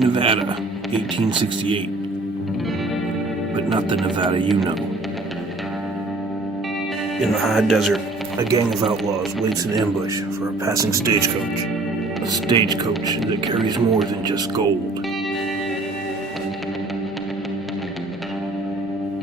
Nevada, 1868. But not the Nevada you know. In the high desert, a gang of outlaws waits in ambush for a passing stagecoach. A stagecoach that carries more than just gold.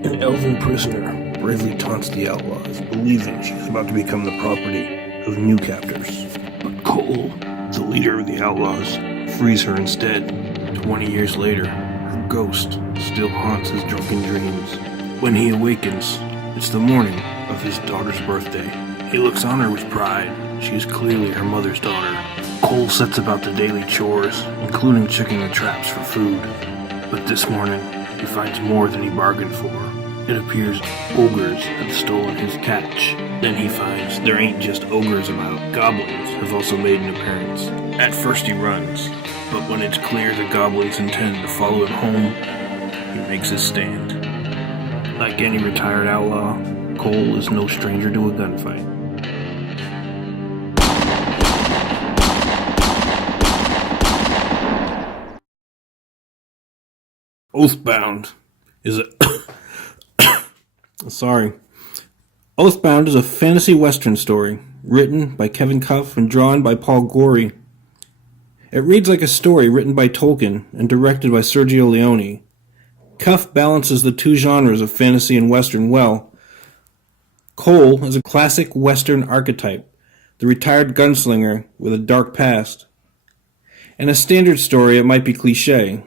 An elven prisoner bravely taunts the outlaws, believing she's about to become the property of new captors. But Cole, the leader of the outlaws, frees her instead. 20 years later, her ghost still haunts his drunken dreams. When he awakens, it's the morning of his daughter's birthday. He looks on her with pride. She is clearly her mother's daughter. Cole sets about the daily chores, including checking the traps for food. But this morning, he finds more than he bargained for. It appears ogres have stolen his catch. Then he finds there ain't just ogres about. Goblins have also made an appearance. At first he runs, but when it's clear the goblins intend to follow him home, he makes his stand. Like any retired outlaw, Cole is no stranger to a gunfight. Oathbound is a Oathbound is a fantasy western story written by Kevin Cuff and drawn by Paul Gorey. It reads like a story written by Tolkien and directed by Sergio Leone. Cuff balances the two genres of fantasy and western well. Cole is a classic western archetype, the retired gunslinger with a dark past. In a standard story, it might be cliché,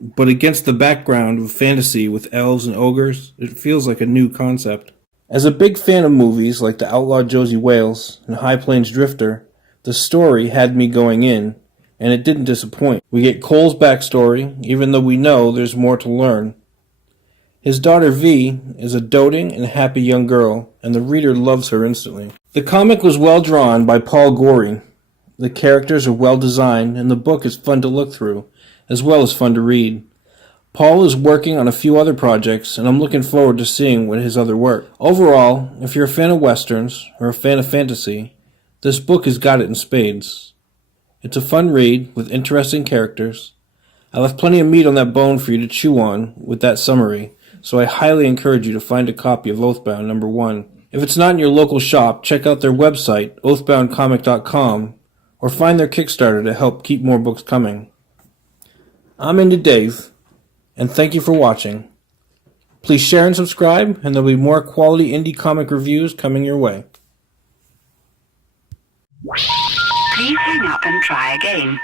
but against the background of fantasy with elves and ogres, it feels like a new concept. As a big fan of movies like The Outlaw Josie Wales and High Plains Drifter, the story had me going in, and it didn't disappoint. We get Cole's backstory, even though we know there's more to learn. His daughter V is a doting and happy young girl, and the reader loves her instantly. The comic was well drawn by Paul Gorey. The characters are well designed, and the book is fun to look through, as well as fun to read. Paul is working on a few other projects, and I'm looking forward to seeing what his other work. Overall, if you're a fan of westerns, or a fan of fantasy, this book has got it in spades. It's a fun read, with interesting characters. I left plenty of meat on that bone for you to chew on with that summary, so I highly encourage you to find a copy of Oathbound #1. If it's not in your local shop, check out their website, oathboundcomic.com, or find their Kickstarter to help keep more books coming. I'm Into Dave, and thank you for watching. Please share and subscribe, and there'll be more quality indie comic reviews coming your way. Please hang up and try again.